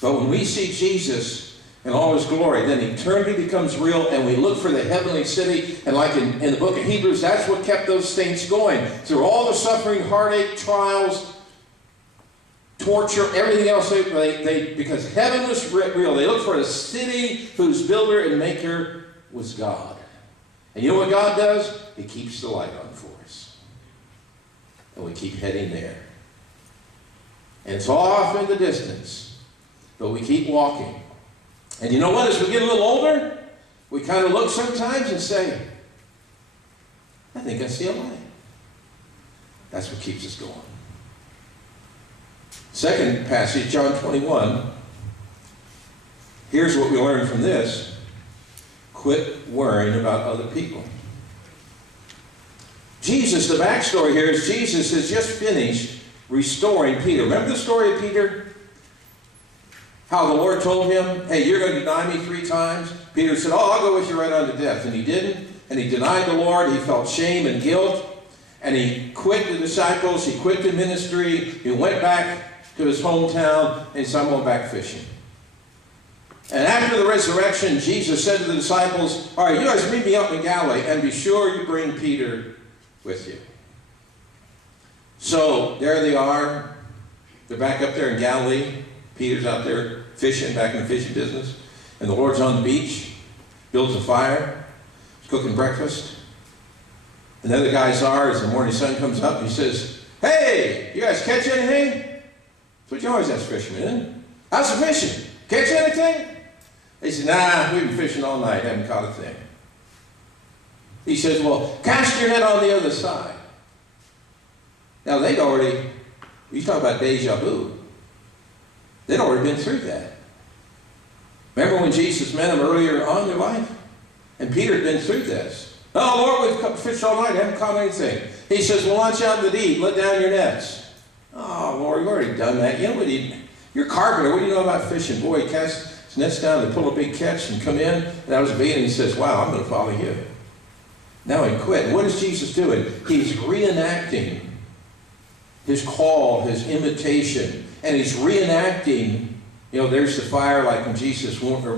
But when we see Jesus in all his glory, then eternity becomes real, and we look for the heavenly city. And like in the book of Hebrews, that's what kept those saints going. Through all the suffering, heartache, trials, torture, everything else, because heaven was real. They looked for a city whose builder and maker was God. And you know what God does? He keeps the light on for us. And we keep heading there. And it's off in the distance, but we keep walking. And you know what? As we get a little older, we kind of look sometimes and say, I think I see a light. That's what keeps us going. Second passage, John 21. Here's what we learn from this. Quit worrying about other people. Jesus, the backstory here is Jesus has just finished restoring Peter. Remember the story of Peter? How the Lord told him, hey, you're going to deny me 3 times. Peter said, oh, I'll go with you right on to death. And he didn't. And he denied the Lord. He felt shame and guilt. And he quit the disciples. He quit the ministry. He went back to his hometown and said, I'm going back fishing. And after the resurrection, Jesus said to the disciples, all right, you guys meet me up in Galilee, and be sure you bring Peter with you. So there they are. They're back up there in Galilee. Peter's out there fishing, back in the fishing business. And the Lord's on the beach, builds a fire, he's cooking breakfast. And then the guys are, as the morning sun comes up, he says, hey, you guys catch anything? That's what you always ask fishermen, isn't it? How's the fishing? Catch anything? They said, nah, we've been fishing all night, haven't caught a thing. He says, well, cast your net on the other side. Now they'd already, you talk about deja vu. They'd already been through that. Remember when Jesus met them earlier on in their life? And Peter had been through this. Oh, Lord, we've fished all night, haven't caught anything. He says, well, launch out in the deep, let down your nets. Oh, Lord, you've already done that. You know what you're a carpenter. What do you know about fishing? Boy, he casts his nets down, they pull a big catch and come in. And that was bait, and he says, wow, I'm going to follow you. Now he quit. What is Jesus doing? He's reenacting his call, his invitation. And he's reenacting, you know, there's the fire, like when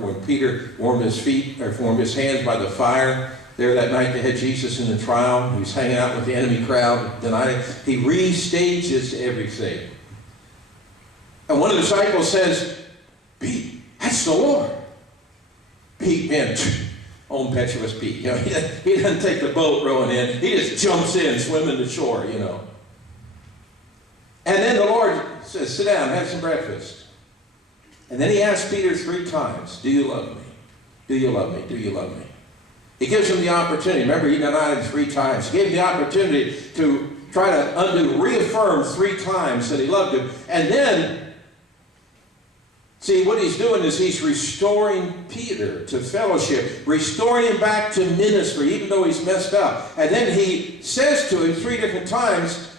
when Peter warmed his feet, or warmed his hands by the fire. There that night they had Jesus in the trial. He was hanging out with the enemy crowd, denying it. He restages everything. And one of the disciples says, Pete, that's the Lord. Pete, man, impetuous Pete. You know, he doesn't take the boat rowing in. He just jumps in, swimming to shore, you know. And then the Lord says, sit down, have some breakfast. And then he asks Peter 3 times, do you love me? Do you love me? Do you love me? He gives him the opportunity. Remember, he denied him 3 times. He gave him the opportunity to try to reaffirm 3 times that he loved him. And then, see, what he's doing is he's restoring Peter to fellowship, restoring him back to ministry, even though he's messed up. And then he says to him 3 different times,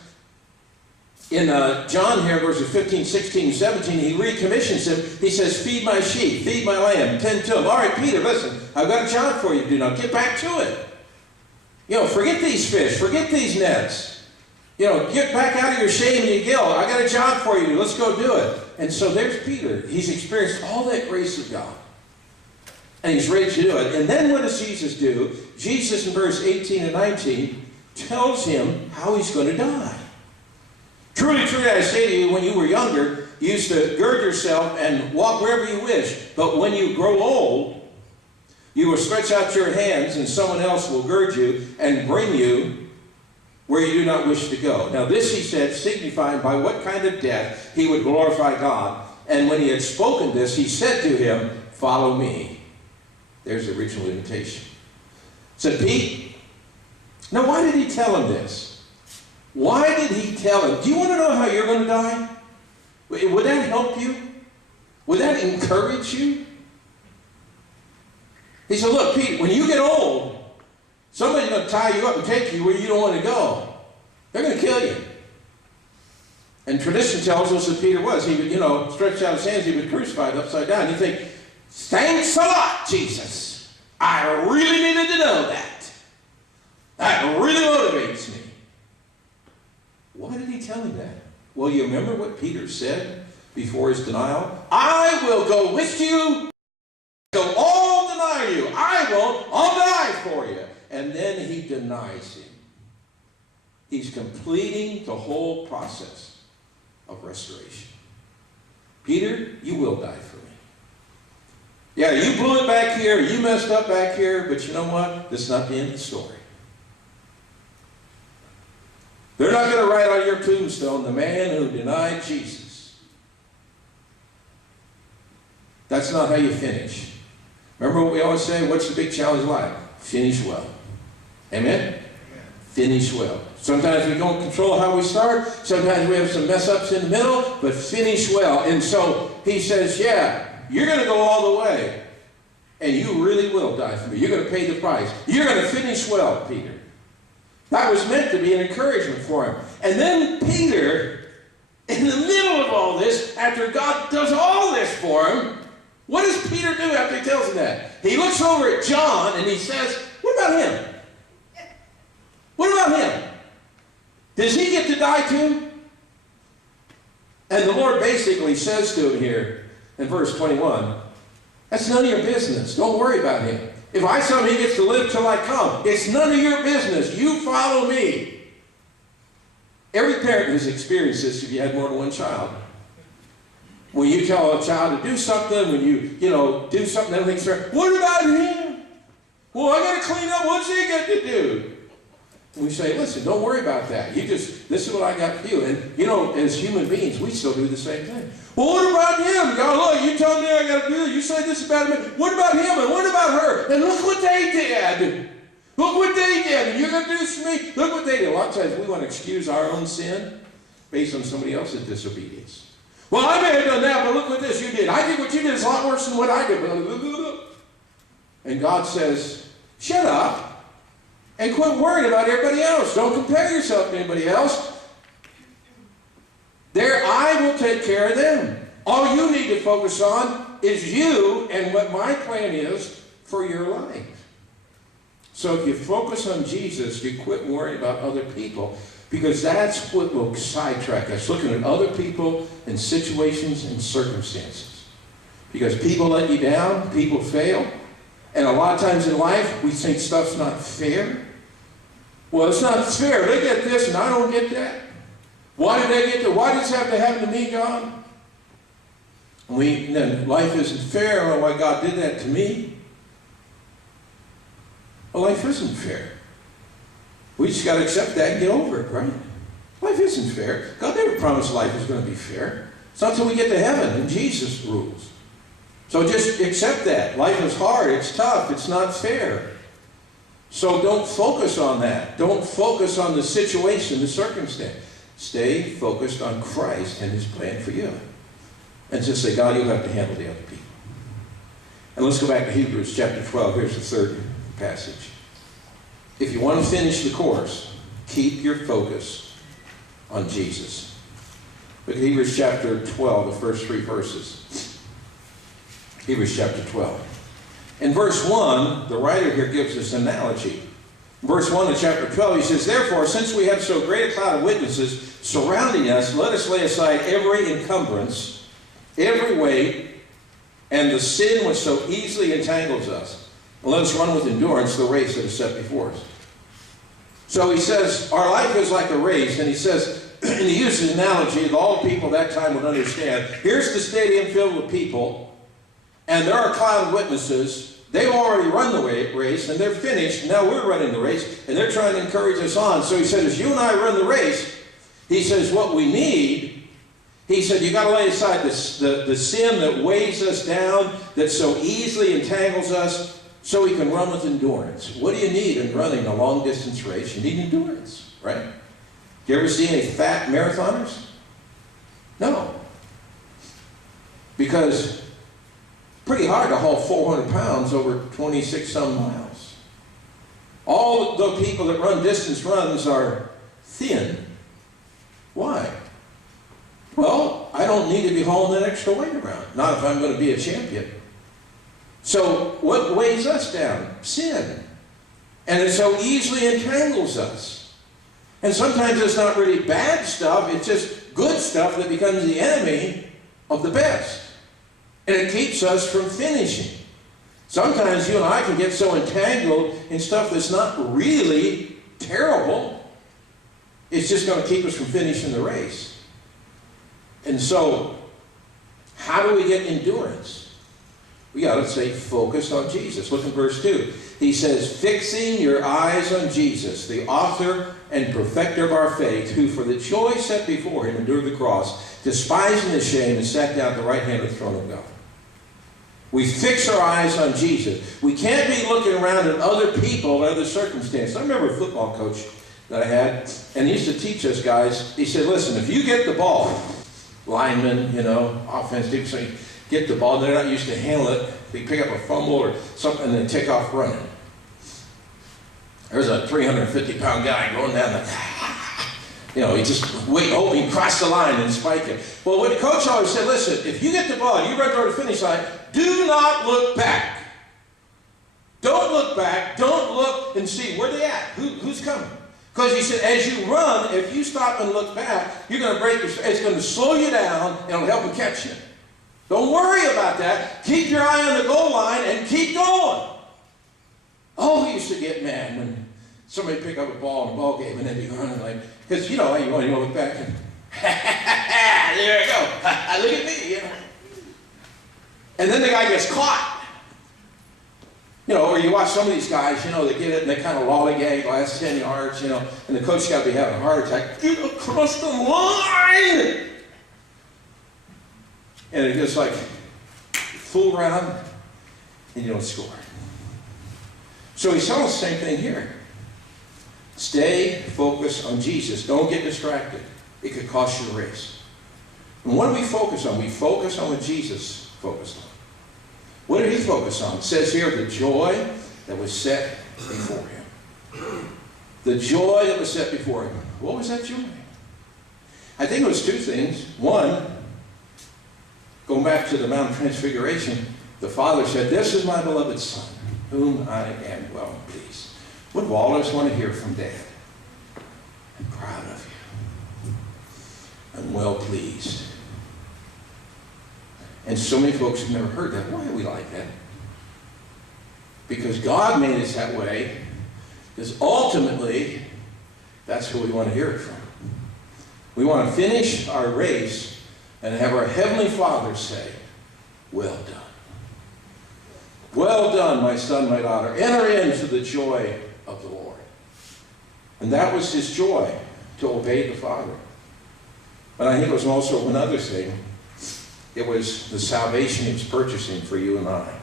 in John here, verses 15, 16, 17, he recommissions him. He says, feed my sheep, feed my lamb, tend to them. All right, Peter, listen, I've got a job for you to do now. Get back to it. You know, forget these fish, forget these nets. You know, get back out of your shame and your guilt. I got a job for you to do. Let's go do it. And so there's Peter. He's experienced all that grace of God. And he's ready to do it. And then what does Jesus do? Jesus in verse 18 and 19 tells him how he's going to die. Truly, truly, I say to you, when you were younger, you used to gird yourself and walk wherever you wish. But when you grow old, you will stretch out your hands, and someone else will gird you and bring you where you do not wish to go. Now this, he said, signifying by what kind of death he would glorify God. And when he had spoken this, he said to him, follow me. There's the original invitation. Said, Pete, now why did he tell him this? Why did he tell him? Do you want to know how you're going to die? Would that help you? Would that encourage you? He said, look, Pete, when you get old, somebody's going to tie you up and take you where you don't want to go. They're going to kill you. And tradition tells us that Peter was. He would, you know, stretch out his hands, he was crucified upside down. You think, thanks a lot, Jesus. I really needed to know that. That really motivates me. Why did he tell him that? Well, you remember what Peter said before his denial? I will go with you. They'll all deny you. I won't. I'll die for you. And then he denies him. He's completing the whole process of restoration. Peter, you will die for me. Yeah, you blew it back here. You messed up back here. But you know what? This is not the end of the story. They're not going to write on your tombstone, the man who denied Jesus. That's not how you finish. Remember what we always say? What's the big challenge of life? Finish well. Amen? Finish well. Sometimes we don't control how we start. Sometimes we have some mess ups in the middle, but finish well. And so he says, yeah, you're going to go all the way. And you really will die for me. You're going to pay the price. You're going to finish well, Peter. That was meant to be an encouragement for him. And then Peter, in the middle of all this, after God does all this for him, what does Peter do after he tells him that? He looks over at John and he says, what about him? What about him? Does he get to die too? And the Lord basically says to him here in verse 21, that's none of your business. Don't worry about him. If I tell him he gets to live till I come, it's none of your business. You follow me. Every parent has experienced this if you had more than one child. When you tell a child to do something, when you do something, everything's fair. What about him? Well, I got to clean up. What's he got to do? We say, listen, don't worry about that. This is what I got for you. And, as human beings, we still do the same thing. Well, what about him? God, look, you told me I got to do this. You say this about me. What about him? And what about her? And look what they did. Look what they did. And you're going to do this for me? Look what they did. A lot of times we want to excuse our own sin based on somebody else's disobedience. Well, I may have done that, but look what this you did. I did what you did is a lot worse than what I did. And God says, shut up. And quit worrying about everybody else. Don't compare yourself to anybody else. I will take care of them. All you need to focus on is you and what my plan is for your life. So if you focus on Jesus, you quit worrying about other people, because that's what will sidetrack us, looking at other people and situations and circumstances. Because people let you down, people fail, and a lot of times in life we think stuff's not fair. Well, it's not fair. They get this and I don't get that. Why did they get that? Why does this have to happen to me, God? Then life isn't fair. I don't know why God did that to me. Well, life isn't fair. We just got to accept that and get over it, right? Life isn't fair. God never promised life is going to be fair. It's not until we get to heaven and Jesus rules. So just accept that. Life is hard. It's tough. It's not fair. So don't focus on that. Don't focus on the situation, the circumstance. Stay focused on Christ and his plan for you. And just say, God, you'll have to handle the other people. And let's go back to Hebrews chapter 12. Here's the third passage. If you want to finish the course, keep your focus on Jesus. Look at Hebrews chapter 12, the first 3 verses. Hebrews chapter 12. In verse 1, the writer here gives us an analogy. In verse 1 of chapter 12, he says, therefore, since we have so great a cloud of witnesses surrounding us, let us lay aside every encumbrance, every weight, and the sin which so easily entangles us. And let us run with endurance the race that is set before us. So he says, our life is like a race, and he says, and he uses an analogy that all people at that time would understand. Here's the stadium filled with people, and there are a cloud of witnesses. They've already run the race, and they're finished. Now we're running the race, and they're trying to encourage us on. So he said, as you and I run the race, he says, what we need, he said, you got to lay aside the sin that weighs us down, that so easily entangles us, so we can run with endurance. What do you need in running a long-distance race? You need endurance, right? Do you ever see any fat marathoners? No. Because pretty hard to haul 400 pounds over 26-some miles. All the people that run distance runs are thin. Why? Well, I don't need to be hauling that extra weight around. Not if I'm going to be a champion. So what weighs us down? Sin. And it so easily entangles us. And sometimes it's not really bad stuff. It's just good stuff that becomes the enemy of the best. And it keeps us from finishing. Sometimes you and I can get so entangled in stuff that's not really terrible. It's just going to keep us from finishing the race. And so, how do we get endurance? We got to stay focused on Jesus. Look at verse 2. He says, fixing your eyes on Jesus, the author and perfecter of our faith, who for the joy set before him endured the cross, despising the shame, and sat down at the right hand of the throne of God. We fix our eyes on Jesus. We can't be looking around at other people and other circumstances. I remember a football coach that I had, and he used to teach us guys. He said, listen, if you get the ball, linemen, offensive, so you get the ball, they're not used to handle it. They pick up a fumble or something and they take off running. There's a 350-pound guy going down the, he just hoping he crossed the line and spike it. Well, what the coach always said, listen, if you get the ball, you run toward the finish line, do not look back. Don't look back. Don't look and see where they at. Who's coming? Because he said, as you run, if you stop and look back, you're going to break it's going to slow you down and it'll help you catch you. Don't worry about that. Keep your eye on the goal line and keep going. Oh, we used to get mad when somebody pick up a ball in a ball game and then be running like, because you want to look back and, there you go. Look at me, And then the guy gets caught. Or you watch some of these guys, they get it and they kind of lollygag the last 10 yards, and the coach got to be having a heart attack. Get across the line! And it just like, fool around and you don't score. So he's telling us the same thing here. Stay focused on Jesus. Don't get distracted. It could cost you the race. And what do we focus on? We focus on what Jesus focused on. What did he focus on? It says here, the joy that was set before him. The joy that was set before him. What was that joy? I think it was two things. One, going back to the Mount of Transfiguration, the Father said, this is my beloved Son, whom I am well pleased. What do all of us want to hear from Dad? I'm proud of you. I'm well pleased. And so many folks have never heard that. Why are we like that? Because God made us that way, because ultimately, that's who we want to hear it from. We want to finish our race and have our Heavenly Father say, well done. Well done, my son, my daughter. Enter into the joy of the Lord. And that was his joy, to obey the Father. But I think it was also one other thing. It was the salvation he was purchasing for you and I.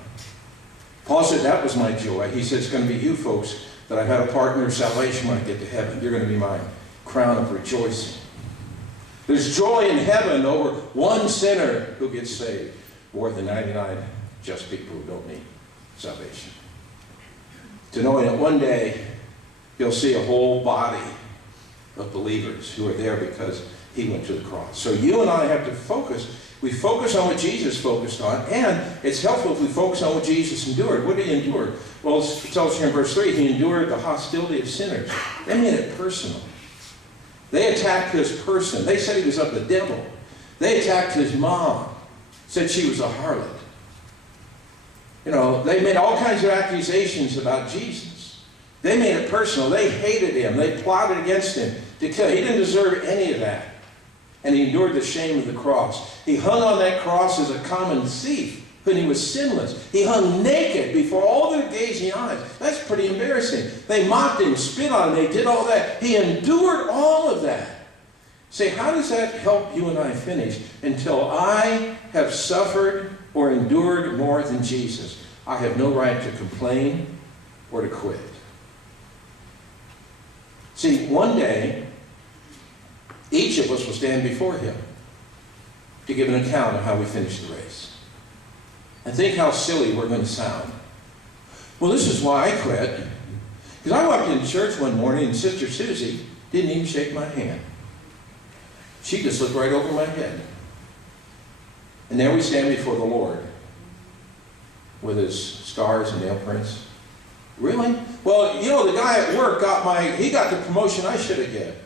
Paul said, that was my joy. He said, it's going to be you folks that I've had a partner of salvation when I get to heaven. You're going to be my crown of rejoicing. There's joy in heaven over one sinner who gets saved, more than 99 just people who don't need salvation. To knowing that one day you'll see a whole body of believers who are there because he went to the cross. So you and I have to focus. We focus on what Jesus focused on, and it's helpful if we focus on what Jesus endured. What did he endure? Well, it tells here in verse 3, he endured the hostility of sinners. They made it personal. They attacked his person. They said he was of the devil. They attacked his mom, said she was a harlot. They made all kinds of accusations about Jesus. They made it personal. They hated him. They plotted against him to kill him. He didn't deserve any of that. And he endured the shame of the cross. He hung on that cross as a common thief when he was sinless. He hung naked before all their gazing eyes. That's pretty embarrassing. They mocked him, spit on him, they did all that. He endured all of that. Say, how does that help you and I finish? Until I have suffered or endured more than Jesus, I have no right to complain or to quit. See, one day, each of us will stand before him to give an account of how we finished the race. And think how silly we're going to sound. Well, this is why I quit. Because I walked into church one morning and Sister Susie didn't even shake my hand. She just looked right over my head. And there we stand before the Lord with his scars and nail prints. Really? Well, the guy at work got the promotion I should have get.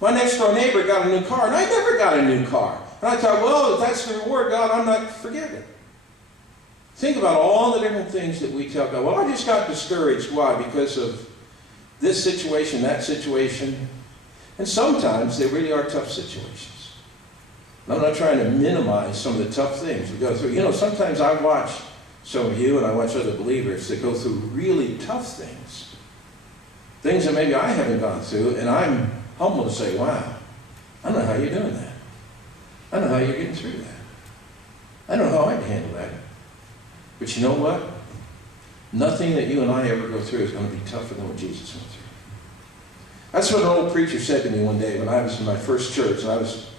My next door neighbor got a new car, and I never got a new car. And I thought, well, if that's the reward, God, I'm not forgiven. Think about all the different things that we tell God. Well, I just got discouraged. Why? Because of this situation, that situation. And sometimes they really are tough situations. And I'm not trying to minimize some of the tough things we go through. You know, sometimes I watch some of you and I watch other believers that go through really tough things. Things that maybe I haven't gone through, and I'm humble to say, wow, I don't know how you're doing that. I don't know how you're getting through that. I don't know how I'd handle that. But you know what? Nothing that you and I ever go through is going to be tougher than what Jesus went through. That's what an old preacher said to me one day when I was in my first church, and I was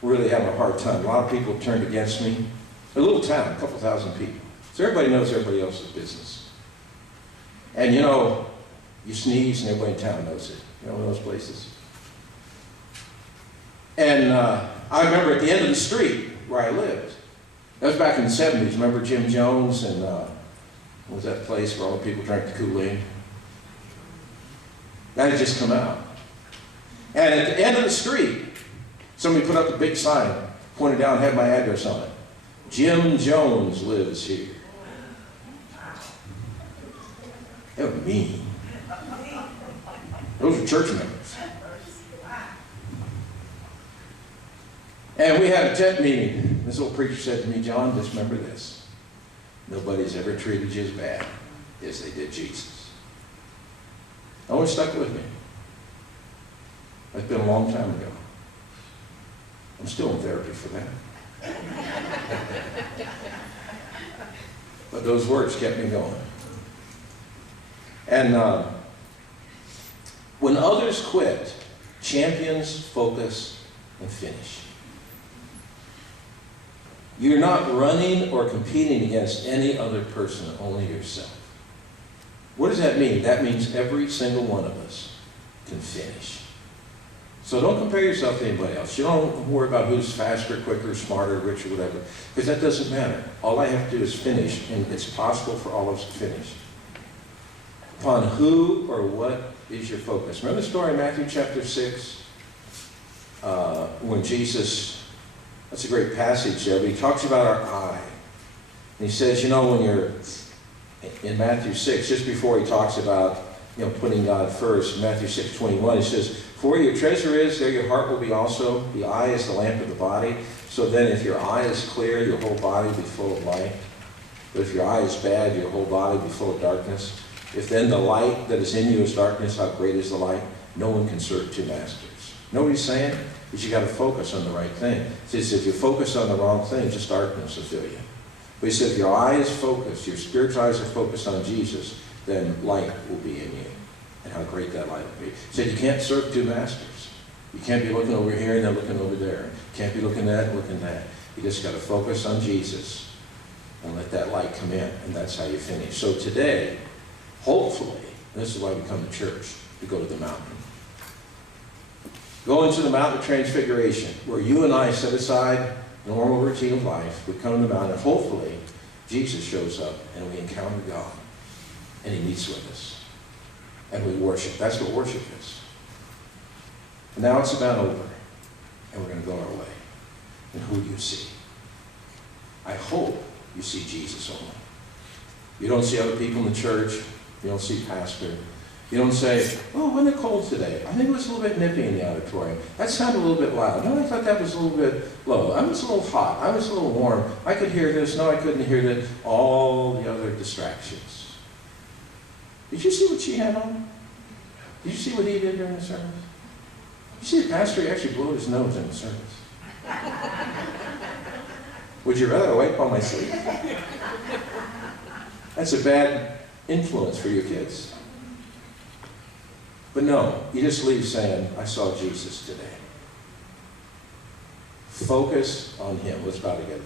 really having a hard time. A lot of people turned against me. A little town, a couple thousand people. So everybody knows everybody else's business. And you know, you sneeze and everybody in town knows it. You know, one of those places. And I remember at the end of the street where I lived, that was back in the 70s. Remember Jim Jones and what was that place where all the people drank the Kool-Aid? That had just come out. And at the end of the street, somebody put up a big sign, pointed down, had my address on it. Jim Jones lives here. They were mean. Those were church members. And we had a tent meeting. This old preacher said to me, John, just remember this. Nobody's ever treated you as bad as they did Jesus. Always stuck with me. That's been a long time ago. I'm still in therapy for that. But those words kept me going. And when others quit, champions focus and finish. You're not running or competing against any other person, only yourself. What does that mean? That means every single one of us can finish. So don't compare yourself to anybody else. You don't worry about who's faster, quicker, smarter, richer, whatever, because that doesn't matter. All I have to do is finish, and it's possible for all of us to finish. Upon who or what is your focus? Remember the story in Matthew chapter 6? When Jesus, that's a great passage there, but he talks about our eye. And he says, you know, when you're in Matthew 6, just before he talks about, you know, putting God first, in Matthew 6:21, he says, for where your treasure is, there your heart will be also. The eye is the lamp of the body. So then if your eye is clear, your whole body will be full of light. But if your eye is bad, your whole body will be full of darkness. If then the light that is in you is darkness, how great is the light? No one can serve two masters. Know what he's saying? Is you got to focus on the right thing. He says if you focus on the wrong thing, just darkness will fill you. But he said if your eye is focused, your spiritual eyes are focused on Jesus, then light will be in you. And how great that light will be. He said you can't serve two masters. You can't be looking over here and then looking over there. You can't be looking at and looking at that. You just got to focus on Jesus and let that light come in. And that's how you finish. So today, hopefully, this is why we come to church, to go to the mountain. Go into the mountain of transfiguration, where you and I set aside the normal routine of life. We come to the mountain, and hopefully, Jesus shows up, and we encounter God, and he meets with us. And we worship. That's what worship is. And now it's about over, and we're going to go our way. And who do you see? I hope you see Jesus only. You don't see other people in the church. You don't see pastor. You don't say, oh, wasn't it cold today? I think it was a little bit nippy in the auditorium. That sounded a little bit loud. No, I thought that was a little bit low. I was a little hot. I was a little warm. I could hear this. No, I couldn't hear that. All the other distractions. Did you see what she had on? Did you see what he did during the service? Did you see the pastor? He actually blew his nose in the service. Would you rather wipe on my sleeve? That's a bad influence for your kids. But no, you just leave saying, I saw Jesus today. Focus on him. Let's bow together.